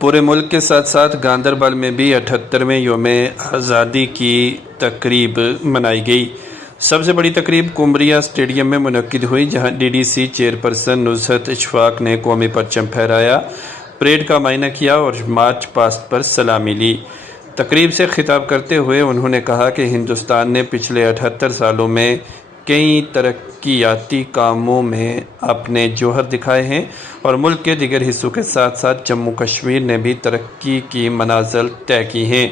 पूरे मुल्क के साथ साथ गांदरबल में भी 78वें योम आज़ादी की तकरीब मनाई गई। सबसे बड़ी तकरीब कुम्बरिया स्टेडियम में मुनक्किद हुई, जहां डीडीसी चेयरपर्सन नुसरत इशफाक ने कौमी परचम फहराया, परेड का मायना किया और मार्च पास्ट पर सलामी ली। तकरीब से खिताब करते हुए उन्होंने कहा कि हिंदुस्तान ने पिछले 78 सालों में कई तरक्याती कामों में अपने जौहर दिखाए हैं और मुल्क के दीगर हिस्सों के साथ साथ जम्मू कश्मीर ने भी तरक्की की मनाजिल तय की हैं।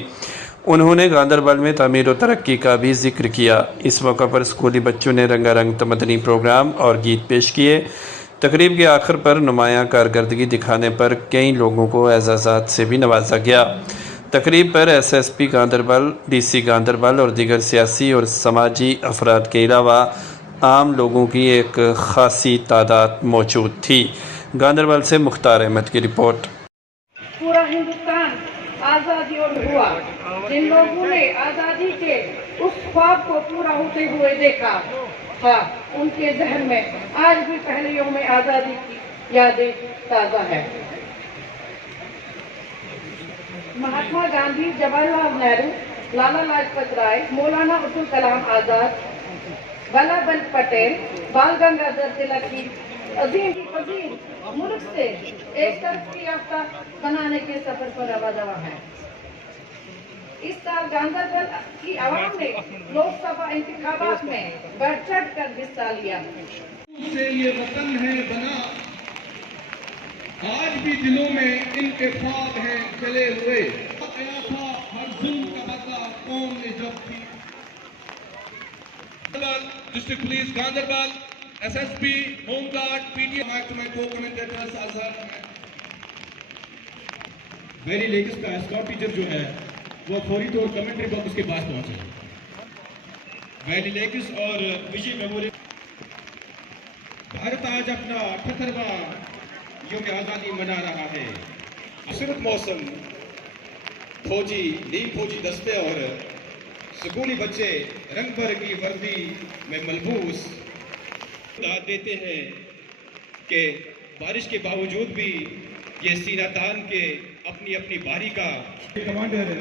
उन्होंने गांदरबल में तामीर और तरक्की का भी जिक्र किया। इस मौका पर स्कूली बच्चों ने रंगारंग तमदनी प्रोग्राम और गीत पेश किए। तकरीब के आखिर पर नुमायाँ कारकर्दगी दिखाने पर कई लोगों को एजाज़ात से भी नवाजा गया। तकरीब पर SSP गांदरबल, DC गांदरबल और दीगर सियासी और समाजी अफराद के अलावा आम लोगों की एक खासी तादाद मौजूद थी। गांदरबल से मुख्तार अहमद की रिपोर्ट। पूरा हिंदुस्तान आज़ादी और हुआ, जिन लोगों ने आज़ादी के उस ख्वाब को पूरा होते हुए देखा था, उनके जहन में आज भी पहले योम आज़ादी की यादें ताज़ा है। महात्मा गांधी, जवाहरलाल नेहरू, लाला लाजपत राय, मौलाना अब्दुल कलाम आजाद, वल्लभ भाई पटेल, बाल गंगाधर तिलक की अजीम मुल्क से एक तरक्की याफ्ता बनाने के सफर पर रवा है। इस साल गांदरबल की आवाम ने लोकसभा इंतखाबात में बढ़ चढ़ कर हिस्सा लिया। से ये वतन है बना, आज भी दिलों में इनके ख्वाब हैं चले हुए। आया था हर जुल्म का बदला कौम ने जब की। District police Ganderbal, SSP, home guard, PTI, to my co-commentators Azhar। Valley लेकिस का एस्कॉर्ट टीचर जो है वो फौरी तौर कमेंट्री बॉक्स के पास पहुंचे। वैली लेकिस और विजय मेमोरियल। भारत आज अपना 78वां योम आज़ादी मना रहा है। खूबसूरत मौसम, फौजी, नीम फौजी दस्ते और स्कूली बच्चे रंग बिरंगी वर्दी में मलबूस दाद देते हैं कि बारिश के बावजूद भी ये सीना तान के अपनी अपनी बारी का कमांडर